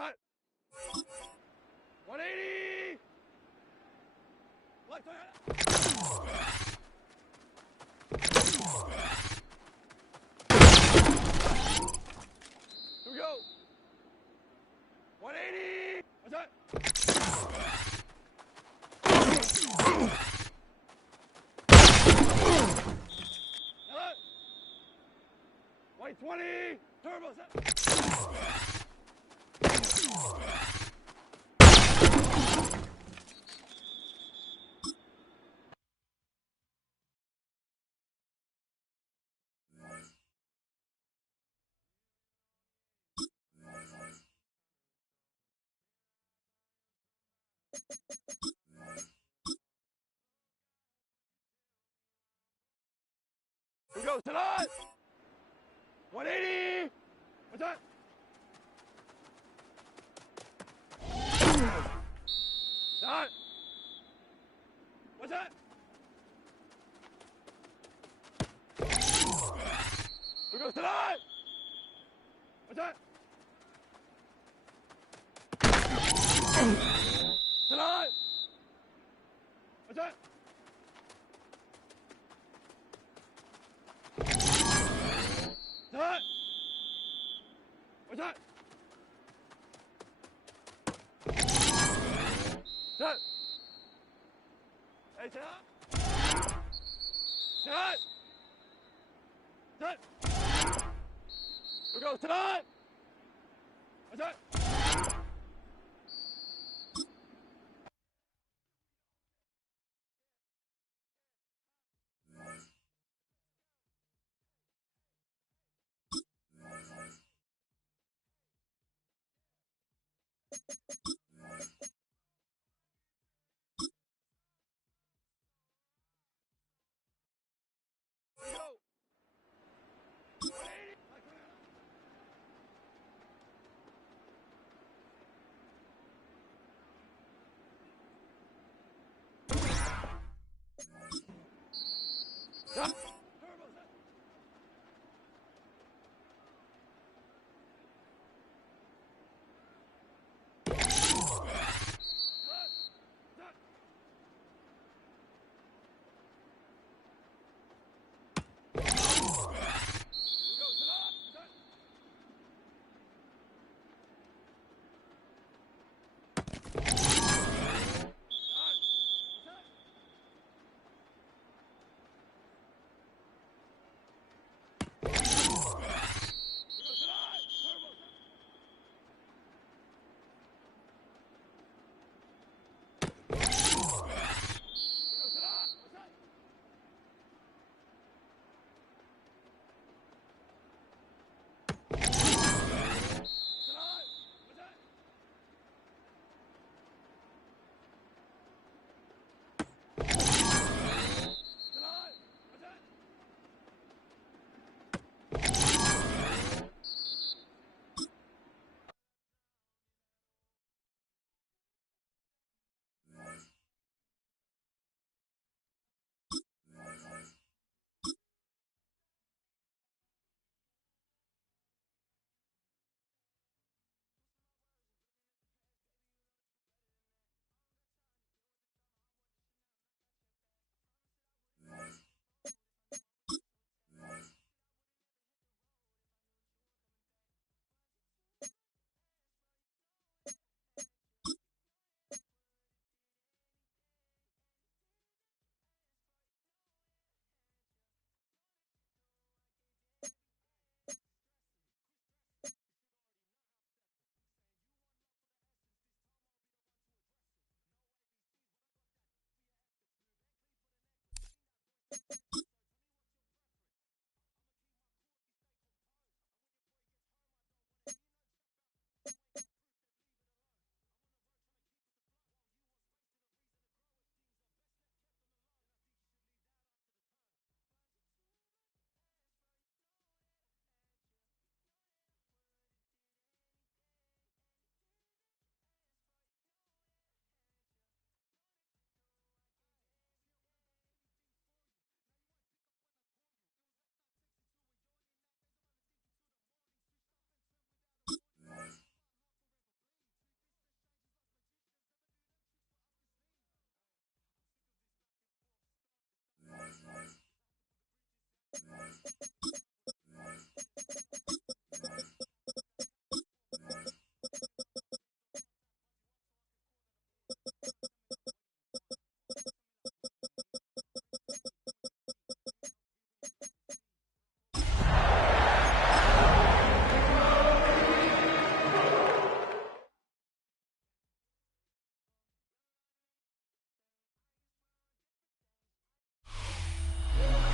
Set. 180. Left. Here we go. 180. What's that? Hello. 120. Turbo set. Here we go, tonight! 180! What's that? Done! What's that? Here goes tonight! What's that? Tonight! What's that? Tonight! What's that? Tonight! Hey, tonight! Tonight! Tonight! Here goes tonight! What's that? Done.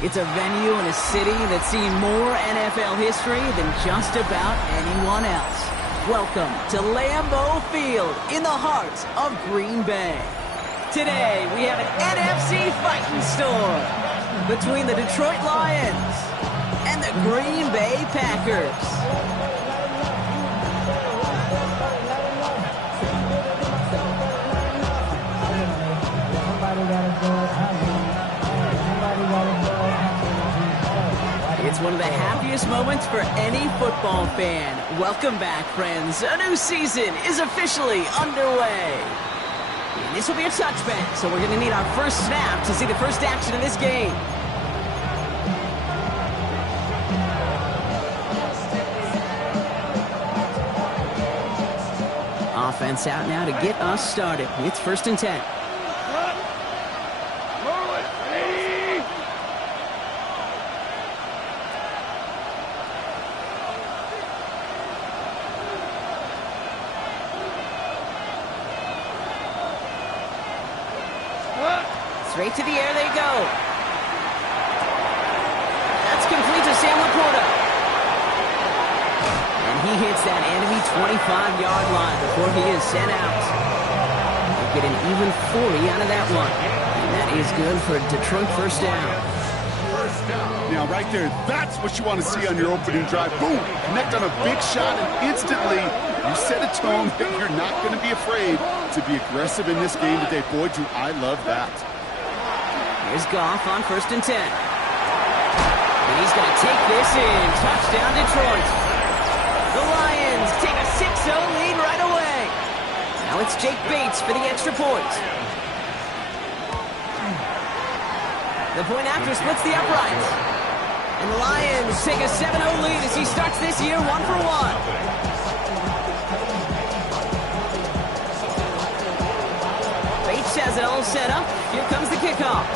It's a venue in a city that's seen more NFL history than just about anyone else. Welcome to Lambeau Field in the heart of Green Bay. Today, we have an NFC fighting storm between the Detroit Lions and the Green Bay Packers. It's one of the happiest moments for any football fan. Welcome back, friends. A new season is officially underway. And this will be a touchback, so we're going to need our first snap to see the first action of this game. Offense out now to get us started. It's 1st and 10. Straight to the air they go. That's complete to Sam Laporta. And he hits that enemy 25-yard line before he is sent out. They get an even 40 out of that one. And that is good for a Detroit first down. Now, right there, that's what you want to see on your opening drive. Boom! Connect on a big shot, and instantly you set a tone that you're not going to be afraid to be aggressive in this game today. Boy, do I love that. Here's Goff on 1st and 10. And he's going to take this in. Touchdown, Detroit. The Lions take a 6-0 lead right away. Now it's Jake Bates for the extra point. The point after splits the uprights. And the Lions take a 7-0 lead as he starts this year 1 for 1. Bates has it all set up. Here comes the kickoff.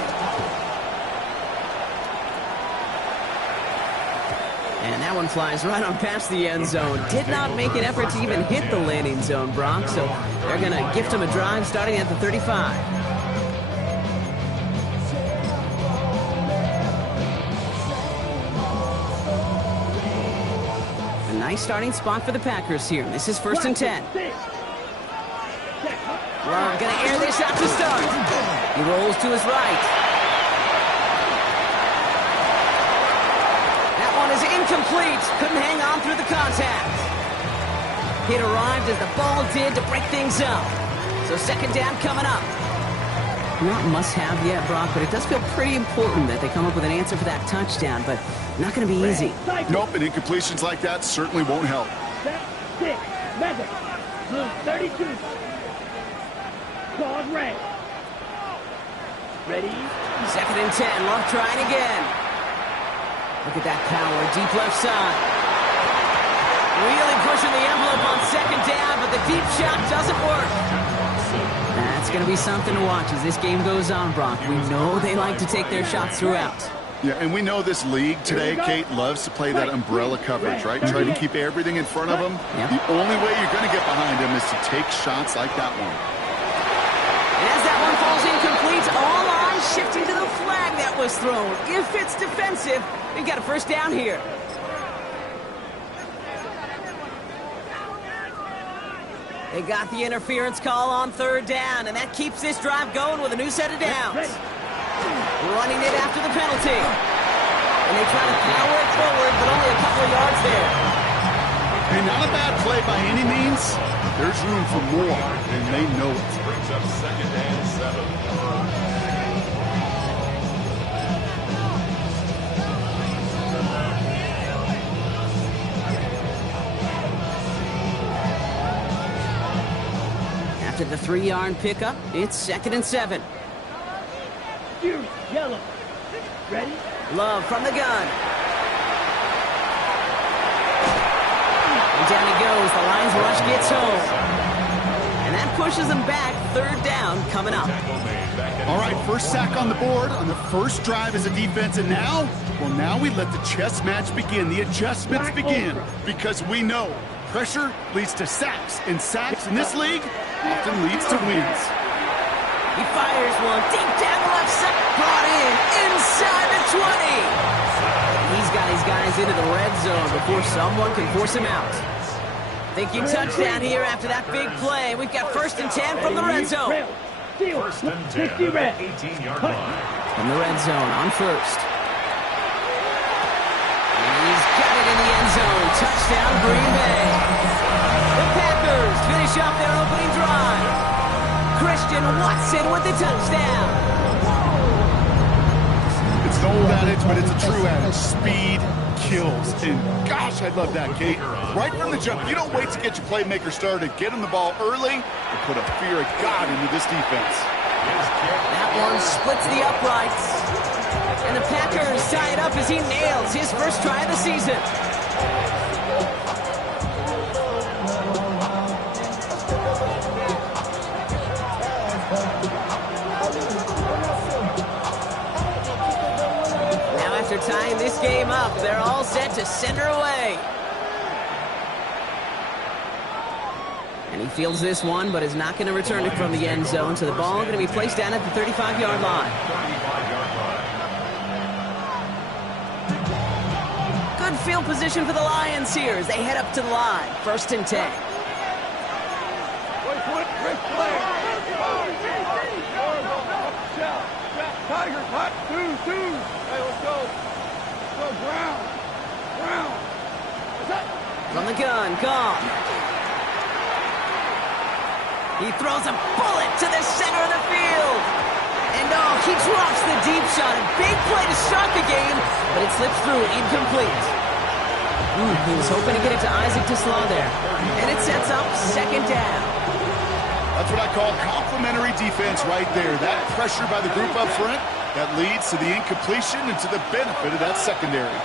And that one flies right on past the end zone. Did not make an effort to even hit the landing zone, Brock. So they're going to gift him a drive starting at the 35. A nice starting spot for the Packers here. This is 1st and 10. Love going to air this out to start. He rolls to his right. Is incomplete. Couldn't hang on through the contact. Hit arrived as the ball did to break things up. So 2nd down coming up. Not must-have yet, Brock, but it does feel pretty important that they come up with an answer for that touchdown, but not going to be easy. Nope, and incompletions like that certainly won't help. 6, method, blue 32. Called red. Ready? 2nd and 10. Love trying again. Look at that power, deep left side. Really pushing the envelope on 2nd down, but the deep shot doesn't work. That's going to be something to watch as this game goes on, Brock. We know they like to take their shots throughout. Yeah, and we know this league today, Kate, loves to play that umbrella coverage, right? Try to keep everything in front of them. Yep. The only way you're going to get behind them is to take shots like that one. And as that one falls incomplete, all eyes shifting to the flag that was thrown. If it's defensive, we've got a 1st down here. They got the interference call on 3rd down, and that keeps this drive going with a new set of downs. Running it after the penalty. And they try to power it forward, but only a couple of yards there. Hey, not a bad play by any means. There's room for more, and they know it. Brings up 2nd and 7. After the 3-yard pickup, it's 2nd and 7. Fury, yellow. Ready? Love from the gun. And down he goes. The Lions rush gets home. And that pushes them back. 3rd down coming up. All right, first sack on the board on the first drive as a defense, and now we let the chess match begin, the adjustments begin, because we know pressure leads to sacks, and sacks in this league often leads to wins. He fires one deep down the left side. Brought in inside the 20. He's got his guys into the red zone before someone can force him out. Thinking touchdown here after that big play. We've got 1st and 10 from the red zone. 1st and 10, 18-yard line. From the red zone on 1st. He's got it in the end zone. Touchdown, Green Bay. The Packers finish off their opening drive. Christian Watson with the touchdown. It's an old adage, but it's a true adage. Speed kills. And gosh, I love that, Kate. Right from the jump, you don't wait to get your playmaker started. Get him the ball early and put a fear of God into this defense. That one splits the uprights. And the Packers tie it up as he nails his first try of the season. Now after tying this game up, they're all set to send her away. And he fields this one, but is not going to return it from the end zone. So the ball going to be placed down at the 35-yard line. Good field position for the Lions here as they head up to the line. 1st and 10. Tiger, hot, two. Hey, let's go. Let's go, Brown. From the gun, Goff. He throws a bullet to the center of the field. And oh, he drops the deep shot. A big play to start the game, but it slips through incomplete. He was hoping to get it to Isaac Tisslaw there. And it sets up 2nd down. That's what I call complimentary defense right there. That pressure by the group up front, that leads to the incompletion and to the benefit of that secondary.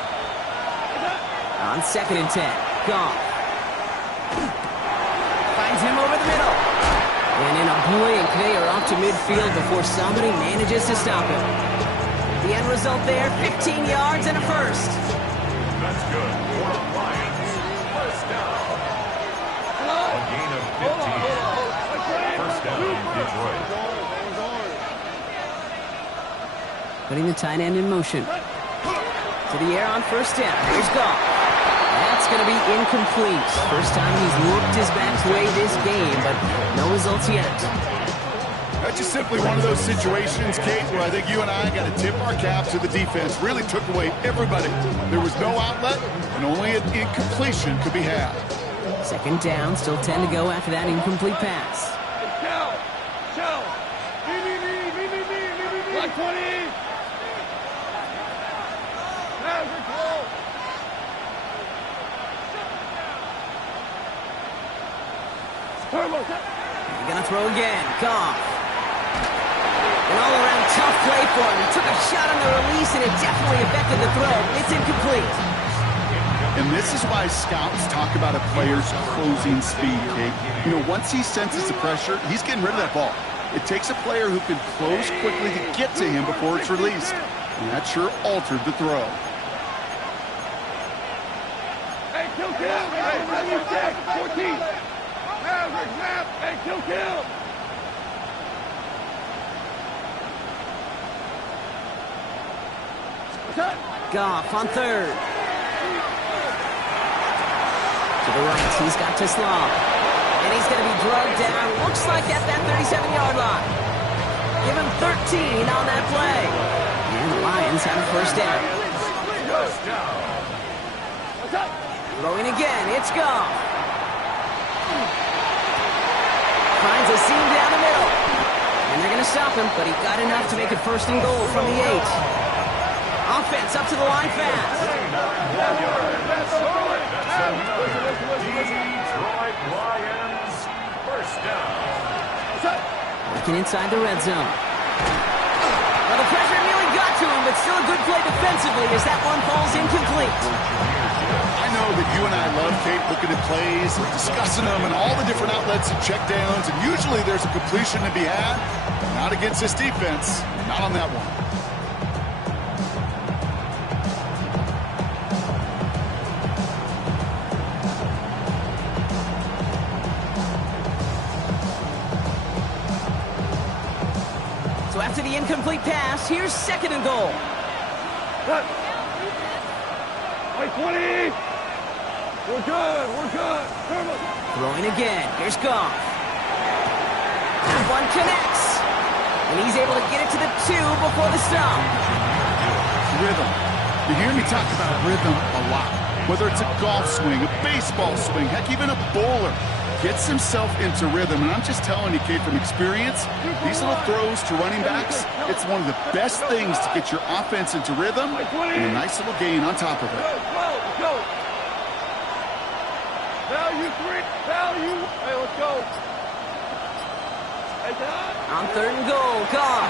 On 2nd and 10, Goff. Finds him over the middle. And in a blink, they are off to midfield before somebody manages to stop him. The end result there, 15 yards and a first. That's good. For the Lions. 1st down. A gain of 15. 1st down, Detroit. Putting the tight end in motion. To the air on 1st down. Here's Goff. That's going to be incomplete. First time he's worked his back way this game, but no results yet. That's just simply one of those situations, Kate, where I think you and I got to tip our cap to the defense. Really took away everybody. There was no outlet, and only an incompletion could be had. 2nd down, still 10 to go after that incomplete pass. Shell. Black 20. They're going to throw again. Goff. An all-around tough play for him. He took a shot on the release, and it definitely affected the throw. It's incomplete. And this is why scouts talk about a player's closing speed, Kate. You know, once he senses the pressure, he's getting rid of that ball. It takes a player who can close quickly to get to him before it's released. And that sure altered the throw. Hey, kill. Hey, 14. Snap. Hey, kill. Goff on 3rd. To the right, he's got Tisslaw. And he's going to be drugged down. Looks like at that 37-yard line. Give him 13 on that play. And the Lions have a 1st down. Throwing again, it's Goff. Finds a seam down the middle. And they're going to stop him, but he got enough to make it 1st and goal from the 8. Offense up to the line fast. Detroit Lions, 1st down. Working inside the red zone. Well, the pressure nearly got to him, but still a good play defensively as that one falls incomplete. I know that you and I love, Kate, looking at plays, discussing them, and all the different outlets and checkdowns, and usually there's a completion to be had. Not against this defense. Not on that one. incomplete pass. Here's second and goal. 20. We're good. Throwing again. Here's Goff. One connects. And he's able to get it to the 2 before the stop. Rhythm. You hear me talk about rhythm a lot. Whether it's a golf swing, a baseball swing, heck, even a bowler. Gets himself into rhythm. And I'm just telling you, kid, from experience, these little throws to running backs, it's one of the best things to get your offense into rhythm and a nice little gain on top of it. Go. Value 3. Value. Hey, let's go. On third and goal, Goff.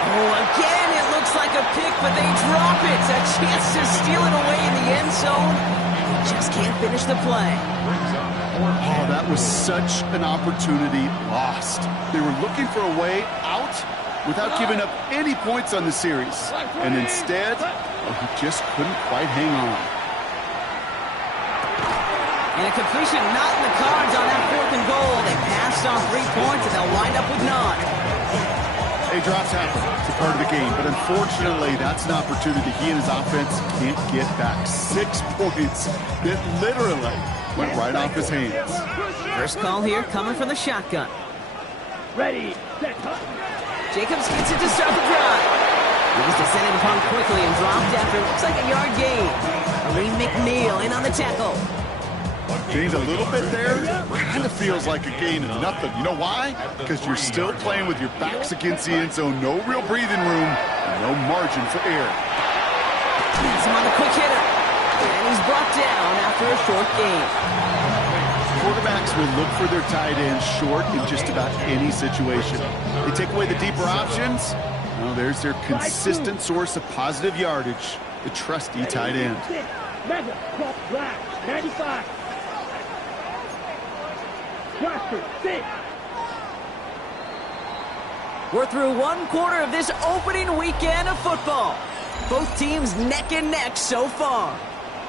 Oh, again, it looks like a pick, but they drop it. A chance to steal it away in the end zone. They just can't finish the play. Oh, that was such an opportunity lost. They were looking for a way out without giving up any points on the series. And instead, he just couldn't quite hang on. And a completion not in the cards on that fourth and goal. They passed on 3 points, and they'll wind up with none. Hey, drops happen. It's a part of the game. But unfortunately, that's an opportunity he and his offense can't get back. 6 points that literally went right off his hands. First call here coming from the shotgun. Ready, set, Jacobs gets it to start the drive. He was descended upon quickly and dropped after looks like a yard gain. Lee McNeil in on the tackle. Gained a little bit there. Kind of feels like a gain of nothing. You know why? Because you're still playing with your backs against the end zone. No real breathing room. And no margin for error. He's him on the quick hitter. And he's brought down after a short gain. Quarterbacks will look for their tight end short in just about any situation. They take away the deeper options. Well, there's their consistent source of positive yardage. The trusty tight end. Mega, black, 95. We're through 1 quarter of this opening weekend of football. Both teams neck and neck so far.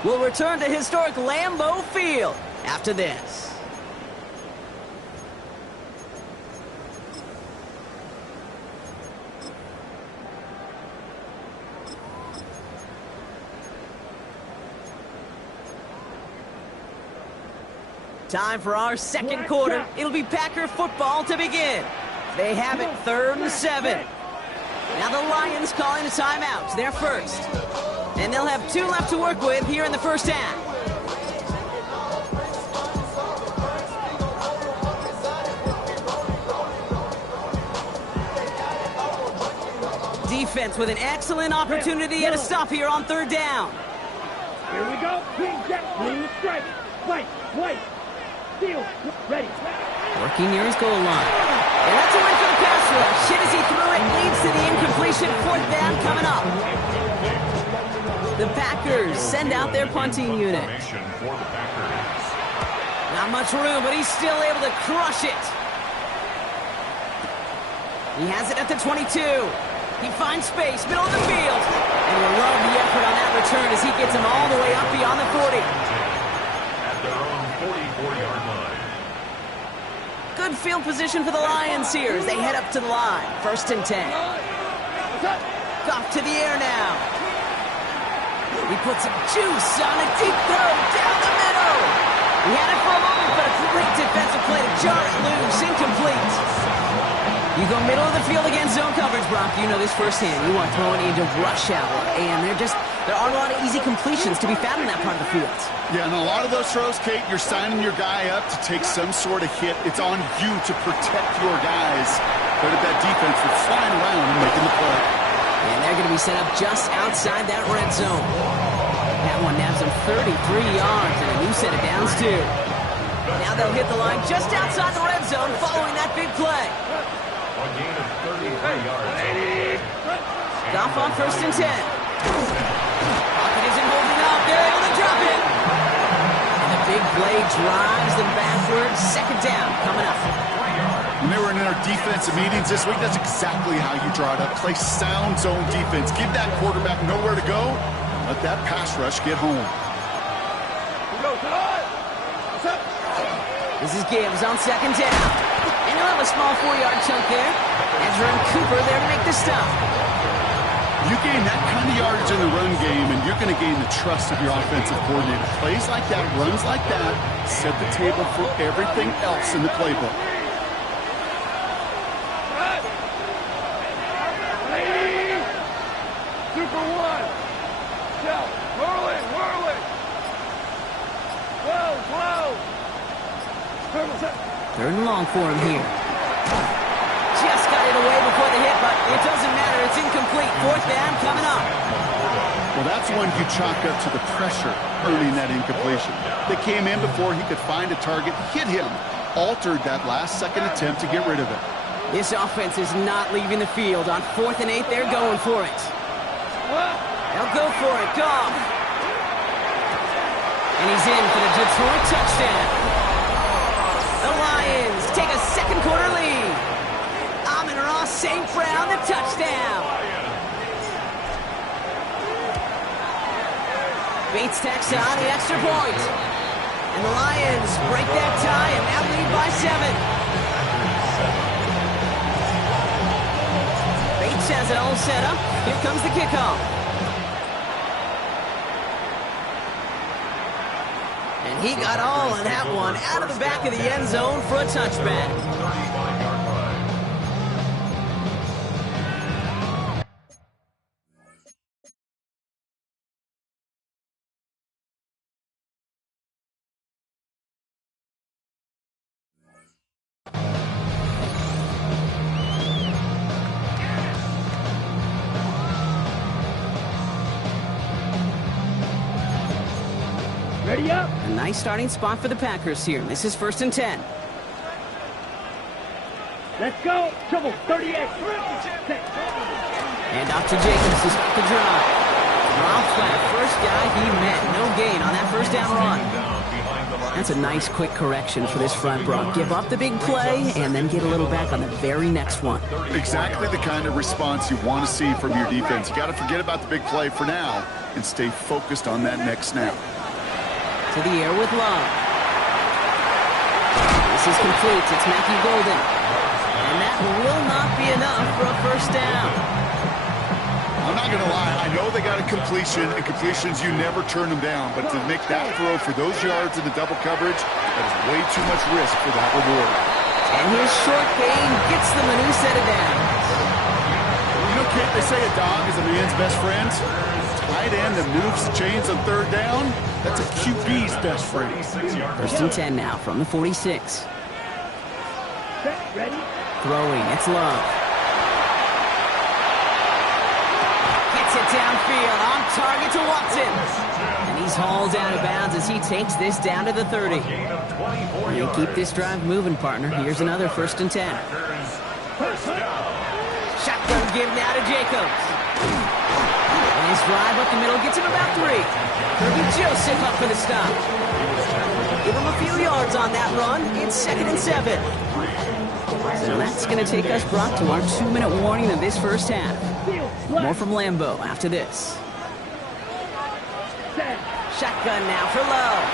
We'll return to historic Lambeau Field after this. Time for our second quarter. It'll be Packer football to begin. They have it 3rd and 7. Now the Lions calling a timeout. They're first. And they'll have 2 left to work with here in the first half. Defense with an excellent opportunity and a stop here on 3rd down. Here we go. Green jet, green strike. White. Steal. Ready. Working near his goal line. And that's a win for the pass rush. Shit as he threw it leads to the incompletion. 4th down coming up. The Packers send out their punting unit. Not much room, but he's still able to crush it. He has it at the 22. He finds space, middle of the field. And you'll love the effort on that return as he gets him all the way up beyond the 40. At their own 44-yard line. Good field position for the Lions here as they head up to the line. 1st and 10. Off to the air now. He puts some juice on a deep throw down the middle. He had it for a moment, but a great defensive play to jar it loose. Incomplete. You go middle of the field against zone coverage, Brock. You know this firsthand. You want throwing into rush hour. And there aren't a lot of easy completions to be found in that part of the field. Yeah, and a lot of those throws, Kate, you're signing your guy up to take some sort of hit. It's on you to protect your guys. But that defense was flying around and making the play. And they're going to be set up just outside that red zone. That one nabs them 33 yards and a new set of downs, too. Now they'll hit the line just outside the red zone following that big play. A gain of 33 yards. Goff on 1st and 10. Pocket isn't holding up. They're able to drop it. And the big play drives them backwards. 2nd down coming up. When they were in our defensive meetings this week, that's exactly how you draw it up. Play sound zone defense. Give that quarterback nowhere to go. Let that pass rush get home. This is Gibbs on 2nd down. And he'll have a small 4-yard chunk there. Ezra and Cooper there to make the stop. You gain that kind of yardage in the run game, and you're going to gain the trust of your offensive coordinator. Plays like that, runs like that, set the table for everything else in the playbook. Super one. Shell. Whirling. Whoa. Third and long for him here. Just got it away before the hit, but it doesn't matter. It's incomplete. Fourth down coming up. Well, that's one you chalk up to the pressure earning that incompletion. They came in before he could find a target, hit him, altered that last-second attempt to get rid of it. This offense is not leaving the field. On 4th and 8, they're going for it. They'll go for it. Goff. And he's in for the Detroit touchdown. The Lions take a second-quarter lead. Amon-Ra St. Brown, the touchdown. Bates tacks on the extra point. And the Lions break that tie and now lead by 7. Bates has it all set up. Here comes the kickoff. And he got all of that one out of the back of the end zone for a touchback. Ready up. A nice starting spot for the Packers here. This is 1st and 10. Let's go. Trouble. 38. And off to Jacobs to start the drive. Rob flat. First guy he met. No gain on that first down run. That's a nice quick correction for this front, Brock. Give up the big play and then get a little back on the very next one. Exactly the kind of response you want to see from your defense. You got to forget about the big play for now and stay focused on that next snap. To the air with Love. This is complete. It's Matthew Golden. And that will not be enough for a first down. I'm not going to lie. I know they got a completion, and completions, you never turn them down. But to make that throw for those yards in the double coverage, that is way too much risk for that reward. And his short gain gets them a new set of downs. You know, Kate, they say a dog is a man's best friend. Tight end that moves the chains on third down, that's a QB's best friend. 1st and 10 now from the 46. Ready. Throwing, it's Love. Gets it downfield, on target to Watson. And he's hauled out of bounds as he takes this down to the 30. And keep this drive moving, partner. Here's another 1st and 10. Shotgun give now to Jacobs. Nice drive up the middle, gets him about 3. Kirby Joseph up for the stop. Give him a few yards on that run. It's 2nd and 7. So that's going to take us, Brock, to our 2-minute warning of this first half. More from Lambeau after this. Shotgun now for Love.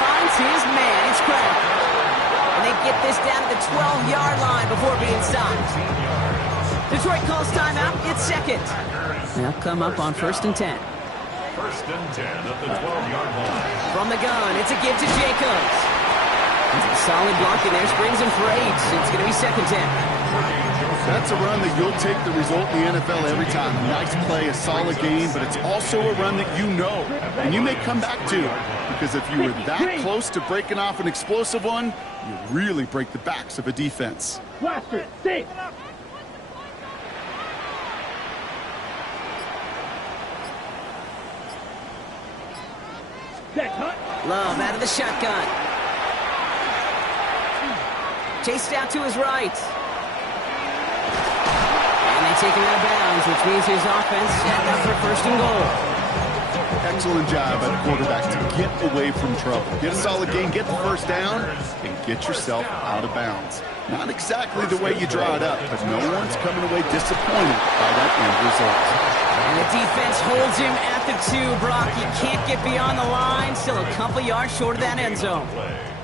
Finds his man. It's Craig. And they get this down to the 12-yard line before being stopped. Detroit calls timeout. It's 2nd. They'll come up on 1st and 10. 1st and 10 at the 12-yard line. From the gun, it's a give to Jacobs. It's a solid block in there. Springs him for 8. It's going to be 2nd 10. That's a run that you'll take the result in the NFL every time. A nice play, a solid game, but it's also a run that you know, and you may come back to. Because if you were that close to breaking off an explosive one, you really break the backs of a defense. Blaster. Safe. Love out of the shotgun. Chased out to his right. And they take him out of bounds, which means his offense set up for 1st and goal. Excellent job by the quarterback to get away from trouble. Get a solid gain, get the first down, and get yourself out of bounds. Not exactly the way you draw it up, but no one's coming away disappointed by that end result. And And the defense holds him at the 2, Brock. He can't get beyond the line. Still a couple yards short of that end zone.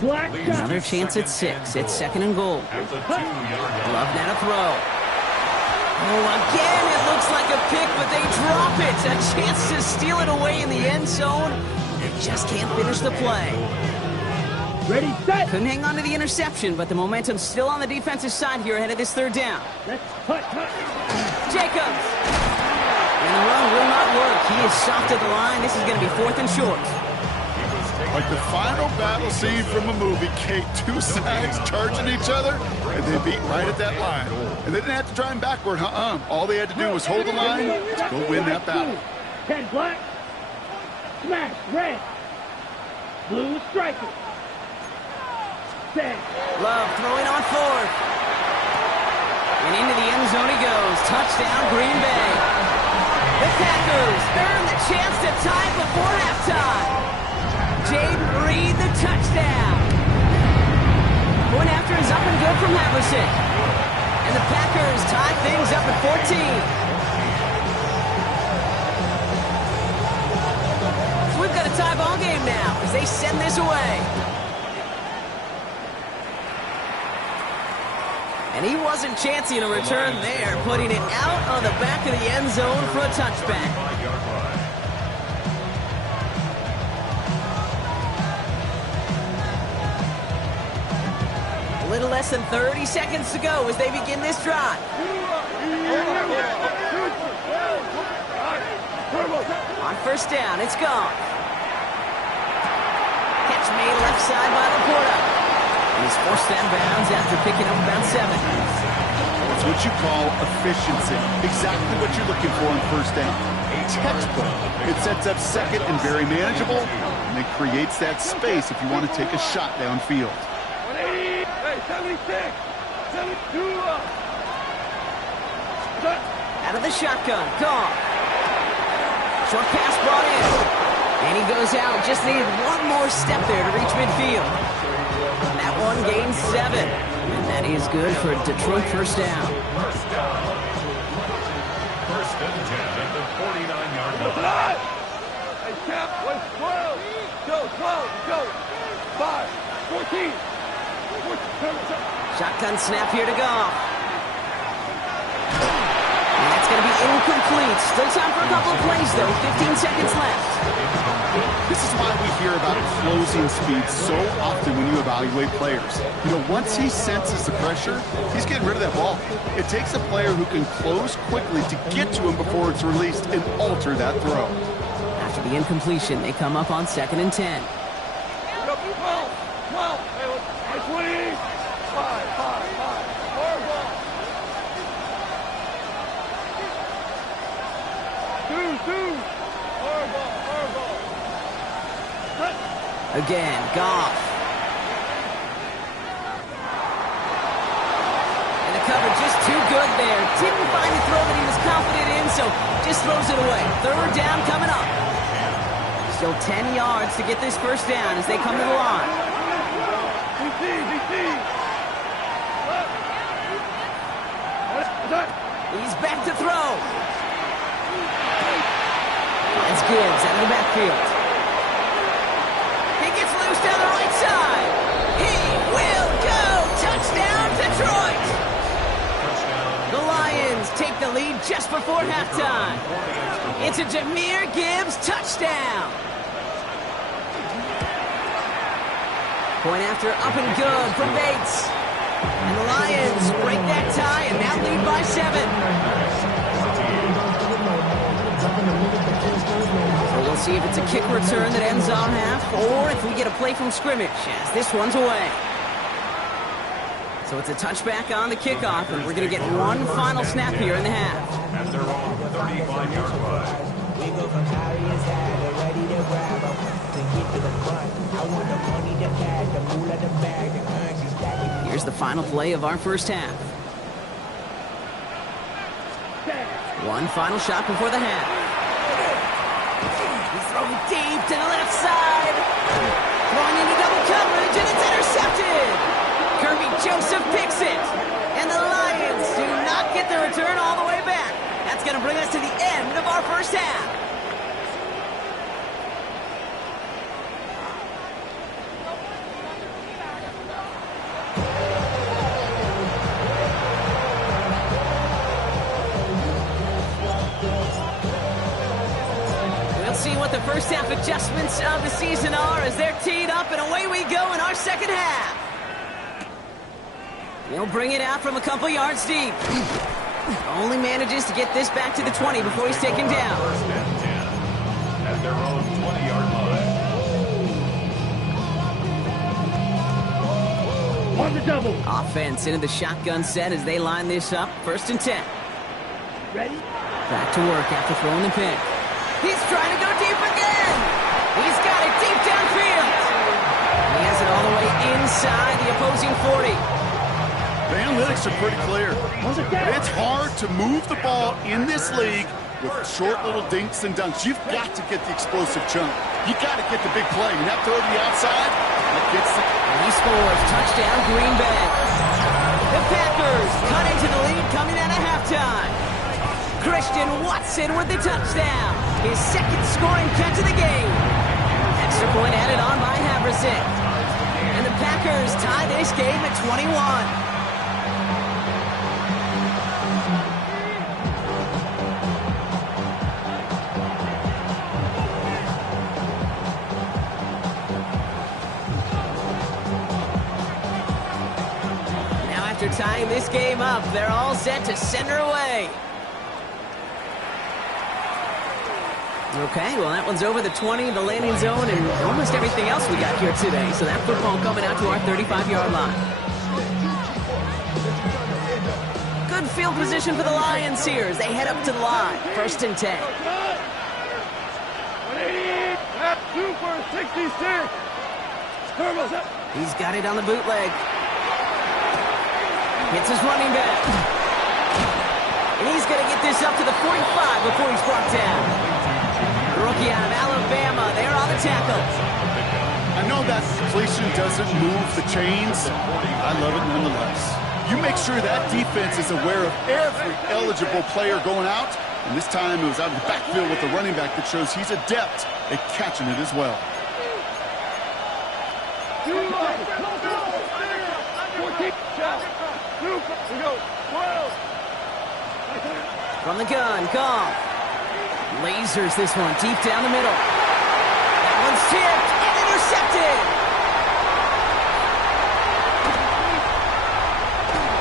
Another chance at 6. It's 2nd and goal. Love now to throw. Oh, again, it looks like a pick, but they drop it. A chance to steal it away in the end zone. They just can't finish the play. Ready, set. Couldn't hang on to the interception, but the momentum's still on the defensive side here ahead of this 3rd down. Let's cut. Jacobs. And the run will not work. He is soft at the line. This is going to be 4th and short. Like the final battle scene from a movie, Kate. 2 sides charging each other, and they beat right at that line. And they didn't have to drive him backward, All they had to do was hold the line to go win that battle. 10 black. Smash red. Blue striker. Set. Love throwing on 4th. And into the end zone he goes. Touchdown, Green Bay. The Packers earn the chance to tie before halftime. Jaden Reed, the touchdown. Point after is up and good from Haverson. And the Packers tie things up at 14. So we've got a tie ball game now as they send this away. And he wasn't chancing a return there, putting it out on the back of the end zone for a touchback. A little less than 30 seconds to go as they begin this drive. On 1st down, it's gone. Catch made left side by Laporta. He's forced out of bounds after picking up about 7. It's what you call efficiency. Exactly what you're looking for on 1st down. Textbook. It sets up 2nd and very manageable, and it creates that space if you want to take a shot downfield. 76. 72. Out of the shotgun, gone. Short pass brought in. And he goes out. Just needed one more step there to reach midfield. That one gains 7. And that is good for Detroit 1st down. 1st and 10 at the 49-yard line. Hey, Cap, what's 12? Go, 12, go. 5, 14. Shotgun snap here to Goff. And that's going to be incomplete. Still time for a couple of plays, though. 15 seconds left. This is why we hear about closing speed so often when you evaluate players. Once he senses the pressure, he's getting rid of that ball. It takes a player who can close quickly to get to him before it's released and alter that throw. After the incompletion, they come up on 2nd and 10. 20. 5. Again, Goff. And the cover just too good there. Didn't find the throw that he was confident in, so just throws it away. 3rd down coming up. Still 10 yards to get this 1st down as they come to the line. He's back to throw. That's Gibbs out of the backfield. He gets loose down the right side. He will go. Touchdown, Detroit. The Lions take the lead just before halftime. It's a Jahmyr Gibbs touchdown. Point after up and good from Bates. And the Lions break that tie and now lead by 7. So we'll see if it's a kick return that ends on half, or if we get a play from scrimmage, as this one's away. So it's a touchback on the kickoff, and we're going to get one final snap here in the half. At their own 35-yard line. We go from Harry's head, ready to grab them, to get to the front. I want the money, the cash, the moolah, the bag, the currency stack. Here's the final play of our 1st half. One final shot before the half. He's throwing deep to the left side. Throwing into double coverage, and it's intercepted. Kirby Joseph picks it. And the Lions do not get the return all the way back. That's going to bring us to the end of our 1st see what the first half adjustments of the season are as they're teed up, and away we go in our second half. He'll bring it out from a couple yards deep. Only manages to get this back to the 20 before he's taken down. First and 10 at their own 20-yard line. On the double. Offense into the shotgun set as they line this up. First and 10. Ready? Back to work after throwing the pick. He's trying to go deep again. He's got it deep downfield. He has it all the way inside the opposing 40. The analytics are pretty clear. It's hard to move the ball in this league with short little dinks and dunks. You've got to get the explosive chunk. You got to get the big play. And that throw to the outside, that gets the... And he scores. Touchdown, Green Bay. The Packers cut into the lead coming out of halftime. Christian Watson with the touchdown. His second scoring catch of the game. Extra point added on by Haversick. And the Packers tie this game at 21. After tying this game up, they're all set to send her away. Okay, well, that one's over the 20, the landing zone, and almost everything else we got here today. So that football coming out to our 35-yard line. Good field position for the Lions here as they head up to the line. First and 10. 188. That's 2 for 66. Turbo's up. He's got it on the bootleg. Hits his running back. And he's going to get this up to the 45 before he's brought down. The rookie out of Alabama, they're on the tackle. I know that completion doesn't move the chains. I love it nonetheless. You make sure that defense is aware of every eligible player going out. And this time it was out of the backfield with the running back that shows he's adept at catching it as well. From the gun, Goff. Lasers this one deep down the middle. That one's tipped and intercepted.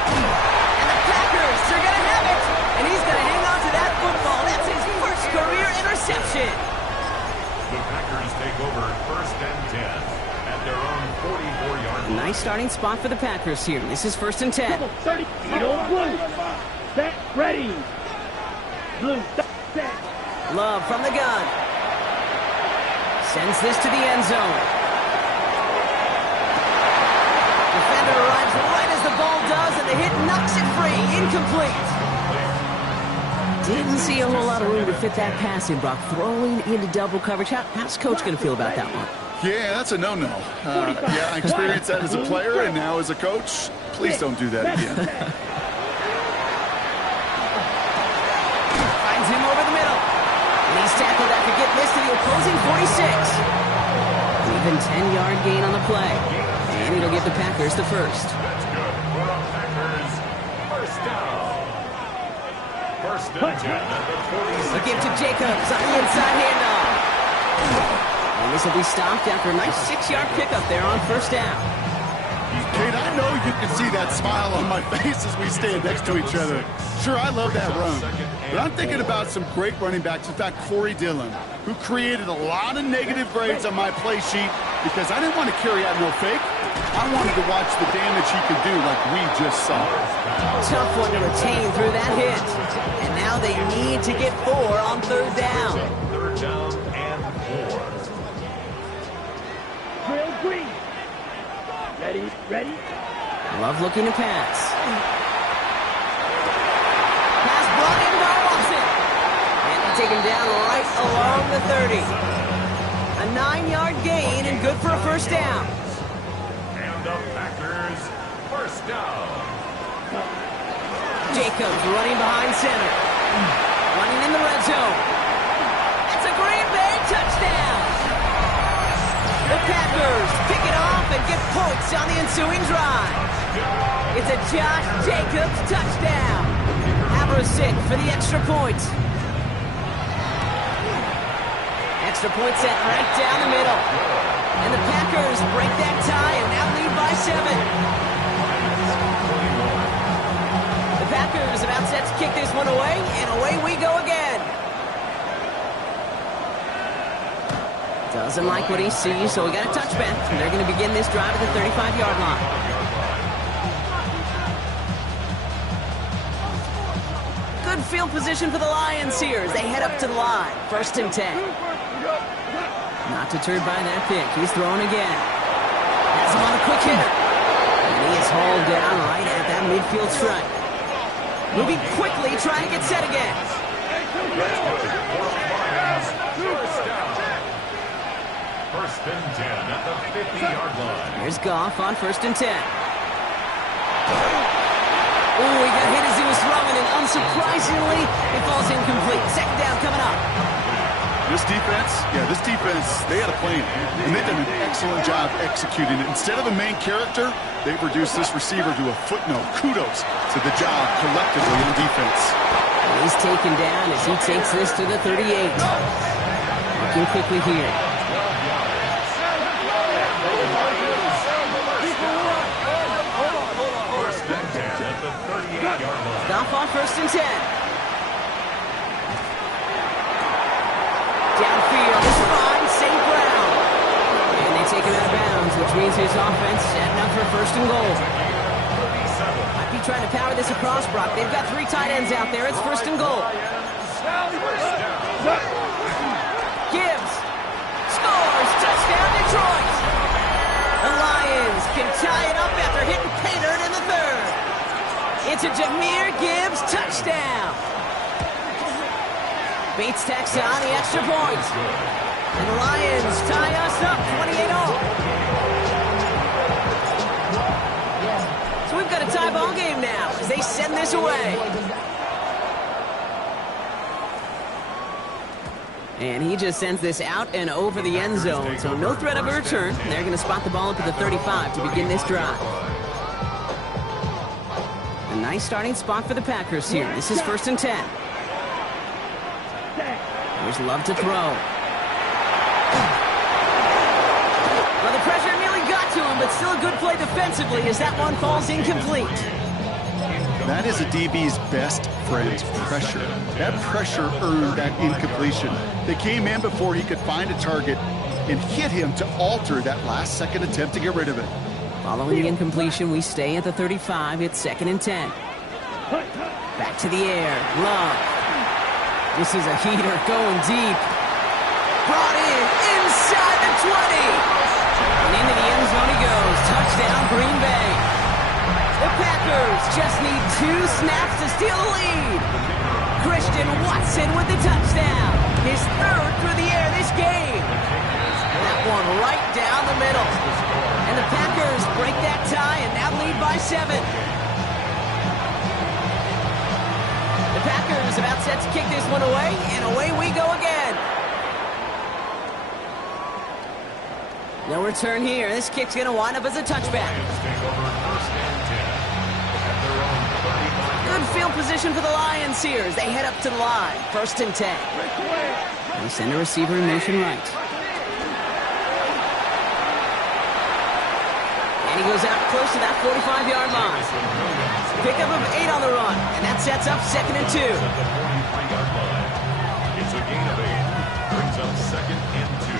And the Packers are going to have it. And he's going to hang on to that football. That's his first career interception. The Packers take over first and 10 at their own 44-yard line. Nice starting spot for the Packers here. This is first and 10. 30. Blue. Set. Ready. Blue. Set. Love from the gun. Sends this to the end zone. Defender arrives right as the ball does, and the hit knocks it free. Incomplete. Didn't see a whole lot of room to fit that pass in, Brock. Throwing into double coverage. How's Coach going to feel about that one? Yeah, that's a no-no. Yeah, I experienced that as a player and now as a coach. Please don't do that again. Finds him over the middle. And he's tackled after getting this to the opposing 46. Even 10-yard gain on the play. And it'll give the Packers the first. That's good for the Packers. First down. First and 10 at the 46. The give to Jacobs on the inside handoff. And this will be stopped after a nice 6-yard pickup there on first down. Kate, I know you can see that smile on my face as we stand next to each other. Sure, I love that run. But I'm thinking about some great running backs. In fact, Corey Dillon, who created a lot of negative grades on my play sheet because I didn't want to carry out no fake. I wanted to watch the damage he could do like we just saw. Tough one to retain through that hit. And now they need to get 4 on third down. Third down and 4. Drill green. Ready. Ready. Love looking to pass. Pass brought in by Watson. And they take him down right along the 30. A 9-yard gain and good for a first down. And the Packers first down. Jacobs running behind center. Running in the red zone. It's a Green Bay touchdown. The Packers pick it off and get points on the ensuing drive. It's a Josh Jacobs touchdown. Haversick for the extra point. extra point sent right down the middle. And the Packers break that tie and now lead by 7. The Packers about set to kick this one away, and away we go again. Doesn't like what he sees, so we got a touchback. And they're going to begin this drive at the 35-yard line. Good field position for the Lions here as they head up to the line. 1st and 10. Not deterred by that pick. He's throwing again. Has him on a quick hitter. And he is hauled down right at that midfield stripe. Moving quickly, trying to get set again. First and 10 at the 50-yard line. Here's Goff on 1st and 10. Oh, he got hit as he was throwing, and unsurprisingly, it falls incomplete. 2nd down coming up. This defense, they had a plan, and they've done an excellent job executing it. Instead of a main character, they've reduced this receiver to a footnote. Kudos to the job collectively on defense. He's taken down as he takes this to the 38. Looking quickly here. Goff on 1st and 10. Downfield is fine, St. Brown. And they take him out of bounds, which means his offense setting up for 1st and goal. Might be trying to power this across, Brock. They've got 3 tight ends out there. It's 1st and goal. Gibbs scores. Touchdown, Detroit. The Lions can tie it up after hitting pay dirt in the 3rd. It's a Jahmyr Gibbs touchdown. Bates tacks on the extra point. And the Lions tie us up 28-all. So we've got a tie ball game now as they send this away. And he just sends this out and over the end zone. So no threat of a return. They're going to spot the ball up at the 35 to begin this drive. A nice starting spot for the Packers here. This is 1st and 10. There's Love to throw. Well, the pressure nearly got to him, but still a good play defensively as that one falls incomplete. That is a DB's best friend, pressure. That pressure earned that incompletion. They came in before he could find a target and hit him to alter that last-second attempt to get rid of it. Following the incompletion, we stay at the 35. It's 2nd and 10. Back to the air. Love. This is a heater going deep. Brought in inside the 20. And into the end zone he goes. Touchdown, Green Bay. The Packers just need 2 snaps to steal the lead. Christian Watson with the touchdown. His 3rd through the air this game. That one right down the middle. And the Packers break that tie and now lead by 7. The Packers about set to kick this one away, and away we go again. No return here. This kick's going to wind up as a touchback. Good field position for the Lions here as they head up to the line. 1st and 10. They send a receiver in motion right. And he goes out close to that 45-yard line. Pickup of 8 on the run, and that sets up 2nd and 2. It's a gain of 8. Brings up 2nd and 2.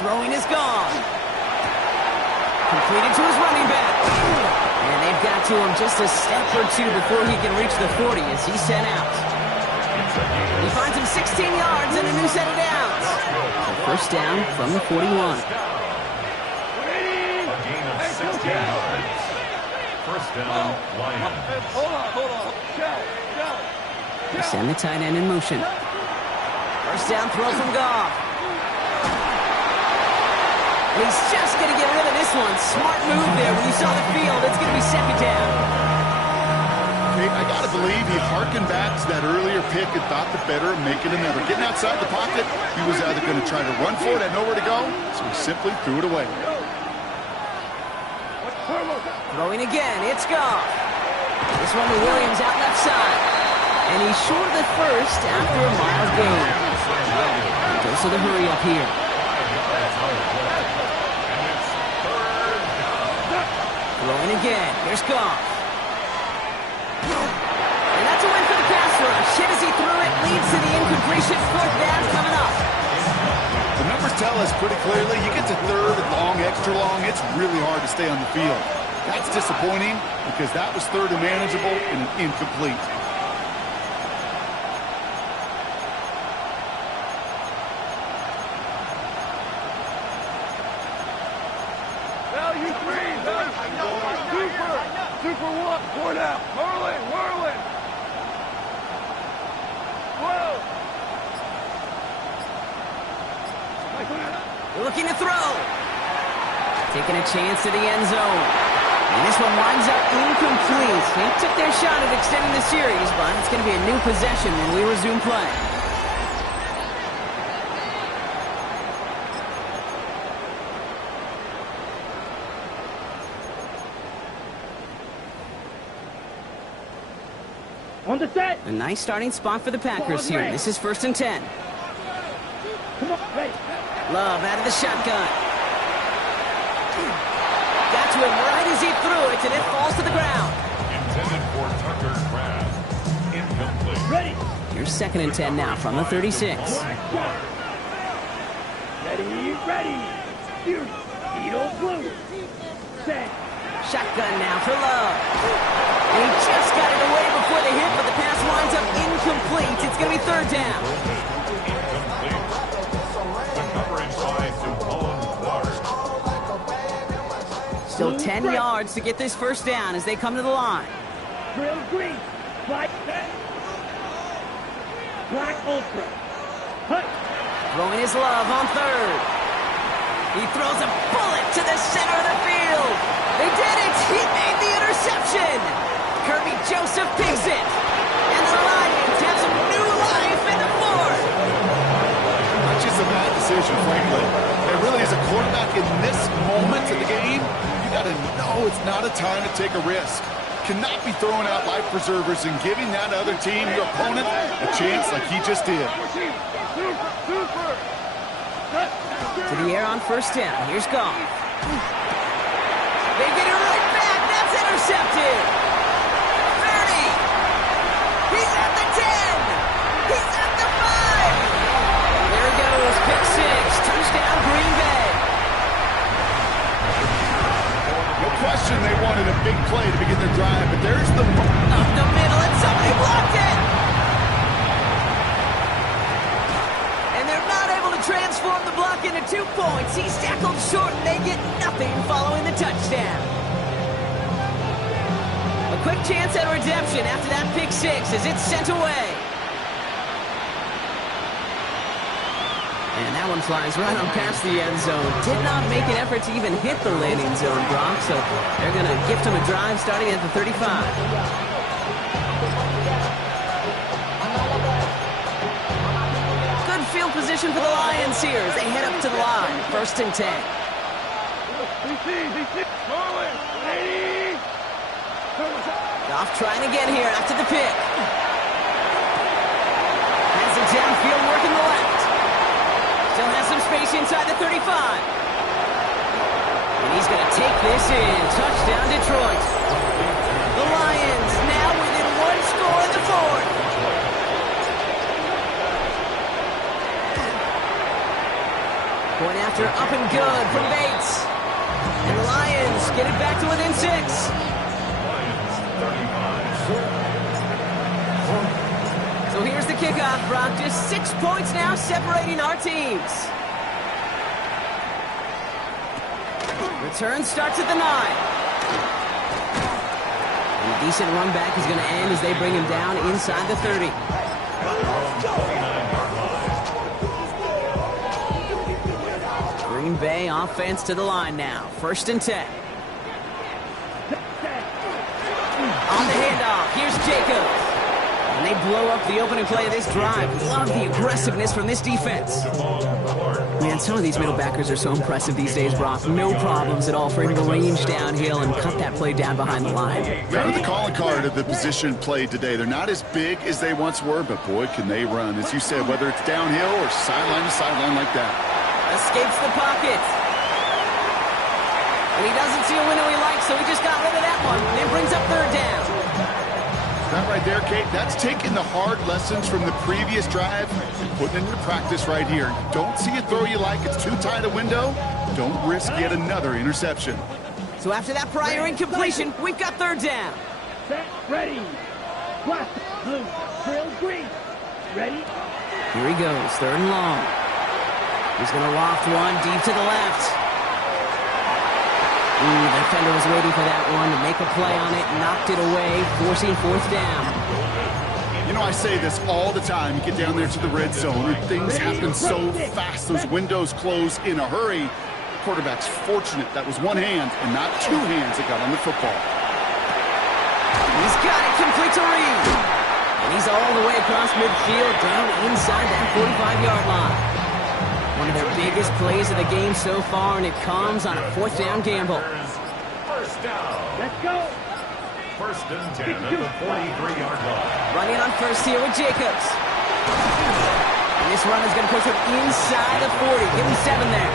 Throwing is gone. Completed to his running back. And they've got to him just a step or 2 before he can reach the 40 as he's sent out. He finds him 16 yards and a new set of downs. A 1st down from the 41. A gain of 16 yards. 1st down, Lions. Hold on. They send the tight end in motion. 1st down throw from Goff. And he's just going to get rid of this one. Smart move there. When you saw the field, it's going to be 2nd down. I got to believe he harkened back to that earlier pick and thought the better of making another. Getting outside the pocket, he was either going to try to run for it, had nowhere to go, so he simply threw it away. Throwing again, it's Goff. This one to Williams out left side. And he's short of the first after a mild gain. He goes to the hurry up here. Throwing again. Here's Goff. And that's a win for the pass rush. Hit as he threw it. Leads to the incompletion. Fourth down coming up. The numbers tell us pretty clearly, you get to third and long, extra long, it's really hard to stay on the field. That's disappointing because that was third and manageable and an incomplete. Value three, super one, point out, whirling. Whoa. Looking to throw. Taking a chance to the end zone. And this one winds up incomplete. They took their shot at extending the series, but it's going to be a new possession when we resume play. On the set. A nice starting spot for the Packers here. This is 1st and 10. Come on, hey. Love out of the shotgun. Got to him right as he threw it, and it falls to the ground. Intended for Tucker Craft. Incomplete. Ready. Here's 2nd and 10 now from the 36. Ready. Beauty. Beetle blue. Set. Shotgun now for Love. And he just got it away before the hit, but the pass winds up incomplete. It's going to be 3rd down. Still 10 yards to get this 1st down as they come to the line. Drill green. Black ultra. Hut. Throwing his Love on 3rd. He throws a bullet to the center of the field. They did it. He made the interception. Kirby Joseph picks it. And the Lions have some new life in the 4th. Not just a bad decision, frankly. It really is a quarterback in this moment of the game. You got to know it's not a time to take a risk. Cannot be throwing out life preservers and giving that other team, your opponent, a chance like he just did. To the air on 1st down. Here's Goff. They get it right back. That's intercepted. 30. He's at the 10. He's at the 5. There he goes. Pick 6. Touchdown, Green Bay. No question they wanted a big play to begin their drive, but there's the... Up the middle, and somebody blocked it. And they're not able to transform the block into 2 points. He's tackled short, and they get nothing following the touchdown. A quick chance at redemption after that pick 6 as it's sent away. And that one flies right on past the end zone. Did not make an effort to even hit the landing zone, Brock, so they're going to gift him a drive starting at the 35. Good field position for the Lions here as they head up to the line. 1st and 10. Goff trying again here after the pick. Has it downfield working the left. Still has some space inside the 35. And he's going to take this in. Touchdown, Detroit. The Lions now within 1 score in the 4th. Point after up and good from Bates. And the Lions get it back to within 6. So here's the kickoff, Brock. Just 6 points now separating our teams. Return starts at the 9. And a decent run back is going to end as they bring him down inside the 30. Green Bay offense to the line now. 1st and 10. On the handoff, here's Jacobs. And they blow up the opening play of this drive. Love the aggressiveness from this defense. Man, some of these middle backers are so impressive these days, Brock. No problems at all for him to range downhill and cut that play down behind the line. Kind of the calling card of the position played today. They're not as big as they once were, but boy, can they run. As you said, whether it's downhill or sideline to sideline like that. Escapes the pocket. And he doesn't see a window he likes, so he just got rid of that one. Then brings up third down. That right there, Kate, that's taking the hard lessons from the previous drive and putting it into practice right here. Don't see a throw you like, it's too tight a window. Don't risk yet another interception. So after that prior incompletion, we've got third down. Set, ready. Black, blue, trail, green. Ready? Here he goes, third and long. He's going to loft one deep to the left. The defender was waiting for that one to make a play on it, knocked it away, forcing fourth down. You know, I say this all the time. You get down there to the red zone, and things happen so fast. Those windows close in a hurry. The quarterback's fortunate that was one hand and not two hands that got on the football. He's got it complete to Reed. And he's all the way across midfield, down inside that 45-yard line. One of their biggest plays of the game so far, and it comes on a fourth down gamble. First down. Let's go. First and 10 at the 43-yard line. Running on first here with Jacobs. And this run is going to push him inside the 40. Give him 7 there.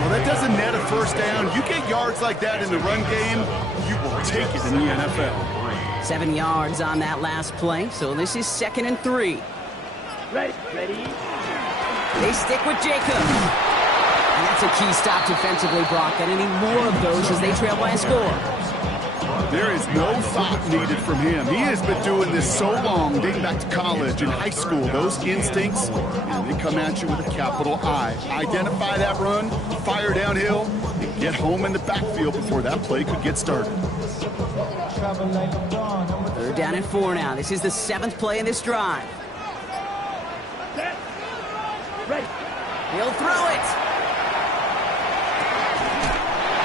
Well, that doesn't net a first down. You get yards like that in the run game, you will take it in the NFL. 7 yards on that last play, so this is 2nd and 3. Ready. They stick with Jacobs. And that's a key stop defensively, Brock. And any more of those as they trail by a score. There is no thought needed from him. He has been doing this so long, dating back to college and high school. Those instincts, they come at you with a capital I. Identify that run, fire downhill, and get home in the backfield before that play could get started. They're down at 4 now. This is the 7th play in this drive. Set. Ready. He'll throw it.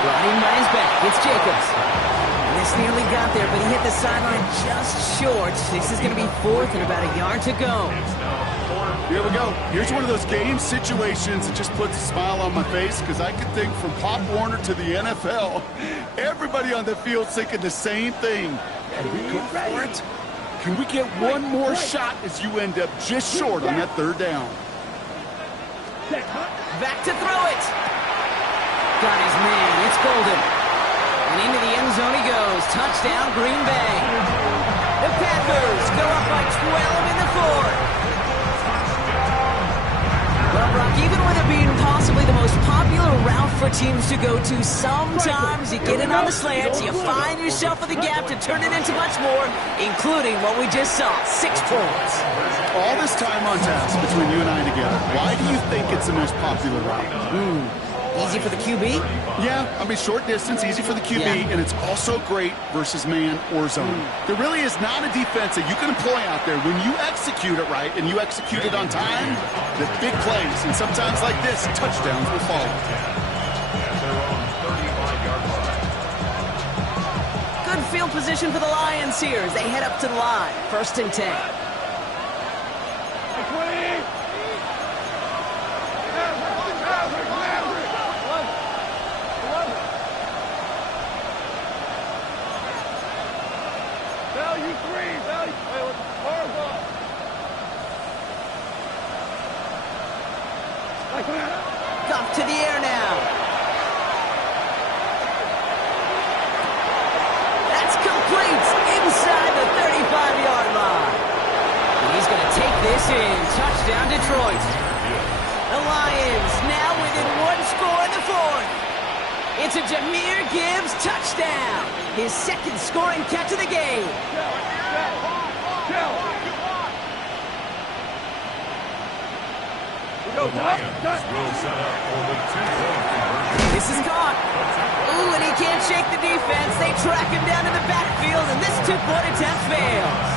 Running by his back. It's Jacobs. And this nearly got there, but he hit the sideline just short. This is going to be 4th and about a yard to go. Here we go. Here's one of those game situations that just puts a smile on my face because I can think from Pop Warner to the NFL, everybody on the field thinking the same thing. Can we go for it? Can we get one more shot as you end up just short on that third down? Back to throw it. Got his man. It's Golden. And into the end zone he goes. Touchdown, Green Bay. The Packers go up by 12 in the 4th. Well, Brock, even with it being possibly the most popular route for teams to go to, sometimes you get in on the slants, you find yourself in the gap to turn it into much more, including what we just saw, 6 points. All this time on task between you and I together, why do you think it's the most popular route? Easy for the QB? Yeah, I mean, short distance, easy for the QB, and it's also great versus man or zone. There really is not a defense that you can employ out there when you execute it right and you execute it on time, the big plays, and sometimes like this, touchdowns will follow. Good field position for the Lions here as they head up to the line. 1st and 10. Off to the air now. That's complete inside the 35-yard line. And he's going to take this in. Touchdown, Detroit. The Lions now within 1 score in the 4th. It's a Jahmyr Gibbs touchdown. His 2nd scoring catch of the game. This is caught. Ooh, and he can't shake the defense. They track him down in the backfield, and this 2-point attempt fails.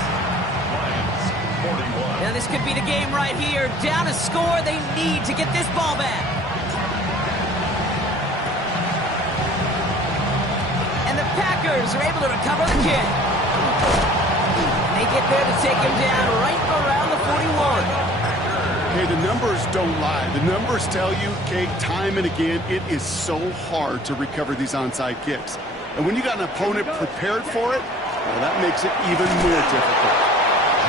Now this could be the game right here. Down a score, they need to get this ball back. And the Packers are able to recover the kick. They get there to take him down right around the 41. Hey, the numbers don't lie. The numbers tell you, Kate, time and again, it is so hard to recover these onside kicks. And when you got an opponent prepared for it, well, that makes it even more difficult.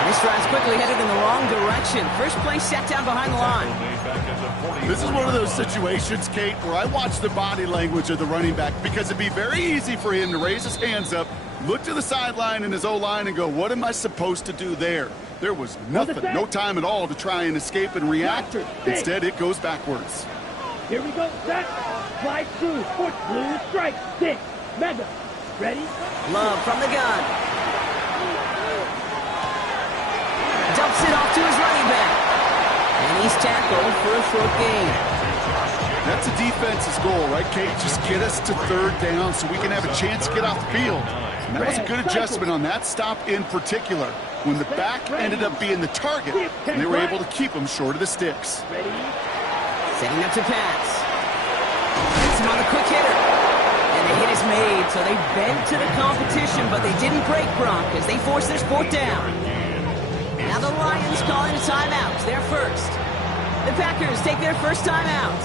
This drive's quickly headed in the wrong direction. First play set down behind the line. This is one of those situations, Kate, where I watch the body language of the running back because it'd be very easy for him to raise his hands up, look to the sideline in his O-line and go, what am I supposed to do there? There was nothing, no time at all to try and escape and react. Instead, it goes backwards. Here we go, set. Slide through, foot, blue, strike, 6, mega. Ready? Love from the gun. Dumps it off to his running back. And he's tackled for a short gain. That's a defense's goal, right, Kate? Just get us to third down so we can have a chance to get off the field. And that was a good adjustment on that stop in particular, when the back ended up being the target, and they were able to keep him short of the sticks. Setting up to pass. Hits him on the quick hitter. And the hit is made, so they bent to the competition, but they didn't break Gronk as they forced this fourth down. Now the Lions calling a timeout. They're first. The Packers take their first timeout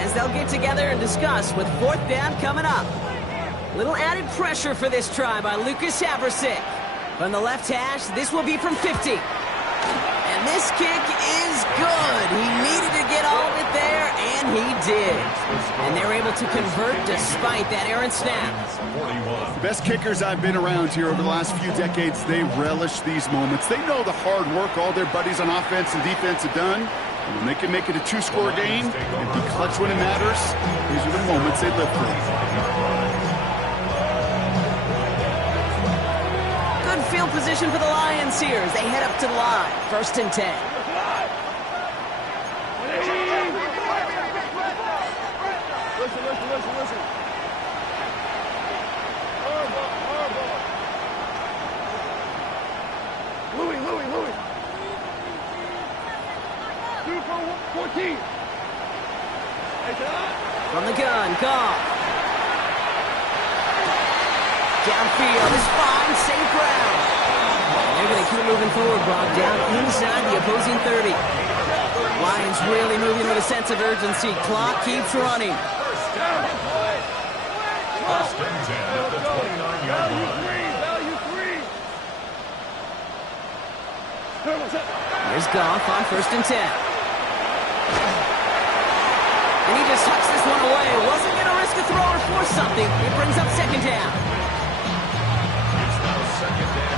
as they'll get together and discuss with fourth down coming up. Little added pressure for this try by Lucas Habersick. From the left hash, this will be from 50. And this kick is good. He needed to get all of it there, and he did. And they're able to convert despite that errant snap. The best kickers I've been around here over the last few decades, they relish these moments. They know the hard work all their buddies on offense and defense have done. And when they can make it a two-score game and be clutch when it matters, these are the moments they live for. Good field position for the Lions here as they head up to the line. First and 10. Listen. Louis. 2 for 14. From the gun, Goff. Downfield is fine, St. Brown. They're going to keep moving forward, Brock, down inside the opposing 30. Lions really moving with a sense of urgency. Clock keeps running. First and 10 at the 29-yard line. Value 3. Here's Goff on first and 10. And he just tucks this one away. Wasn't going to risk a throw or force something. It brings up second down. It's now second and 10.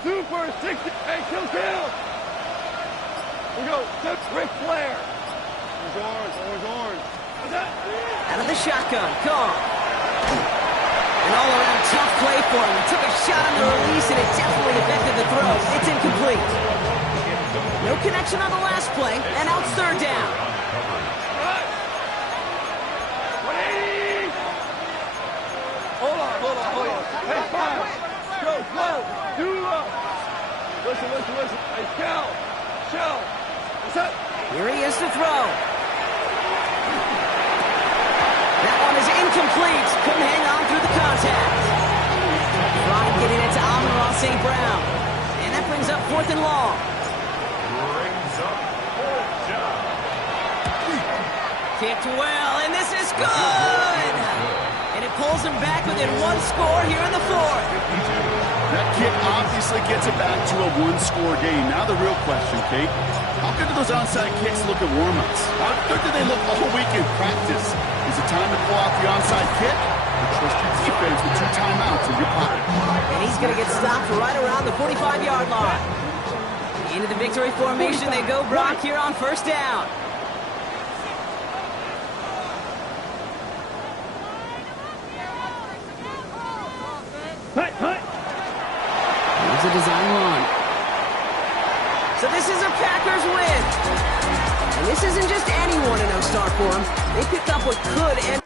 Super 60. Hey, kill. We go. Ric Flair. Orange. Out of the shotgun, Goff. An all-around tough play for him. He took a shot on the release, and it definitely affected the throw. It's incomplete. No connection on the last play, and out third down. 180. Hold on. Hey, 5. Go, slow. 2 up. Listen. Hey, Shell. What's up? Here he is to throw. That one is incomplete. Couldn't hang on through the contact. Trying getting it to Amon-Ra St. Brown. And that brings up fourth and long. Brings up fourth down. Kicked well, and this is good! And it pulls him back within one score here in the fourth. That kick obviously gets it back to a one-score game. Now the real question, Kate, how good do those onside kicks look at warm-ups? How good do they look all week in practice? Is it time to pull out the onside kick? Or trust your defense with 2 timeouts in your pocket? And he's going to get stopped right around the 45-yard line. Into the victory formation they go, Brock, here on first down. Hut. Here's a design run. So this is a Packers win. And this isn't just anyone in no start for him. They picked up what could end.